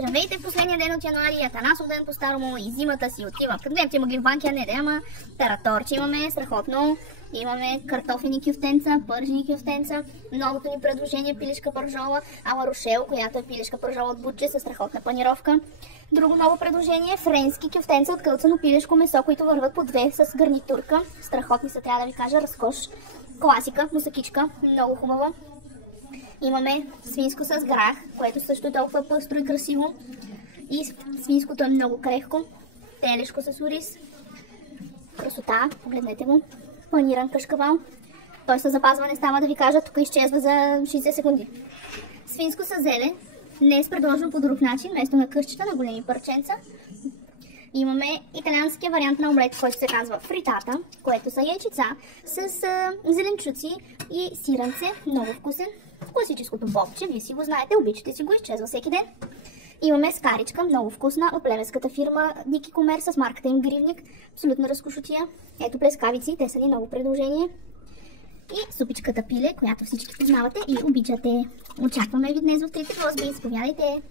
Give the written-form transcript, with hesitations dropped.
Здравейте в последния ден от януари, Атанасов ден по-старому и зимата си отива. Като гледам, че има гливанки, а не да, ама тараторче имаме, страхотно. Имаме картофени кюфтенца, пържени кюфтенца, новото ни предложение пилешка пържола, ала Рошел, която е пилешка пържола от бутче със страхотна панировка. Друго ново предложение, френски кюфтенца от кълцано пилешко месо, които върват по две с гарнитурка. Страхотни са, трябва да ви кажа, разкош. Класика, мусакичка, много хубава. Имаме свинско с грах, което също е толкова пъстро и красиво. И свинското е много крехко. Телешко с ориз. Красота, погледнете го. Паниран кашкавал. Той със запазване става, да ви кажа, тук изчезва за 60 секунди. Свинско с зелен. Днес предложено по друг начин, вместо на къщета, на големи парченца. Имаме италианския вариант на омлет, който се казва фритата, което са яйчица с зеленчуци и сиранце. Много вкусен. Класическото бобче, вие си го знаете, обичате си го, изчезва всеки ден. Имаме скаричка, много вкусна, от плевенската фирма Дики Комер с марката им Гривник. Абсолютно разкошотия. Ето плескавици, те са ни много предложение. И супичката пиле, която всички познавате и обичате. Очакваме ви днес в трите госби. Изповядайте!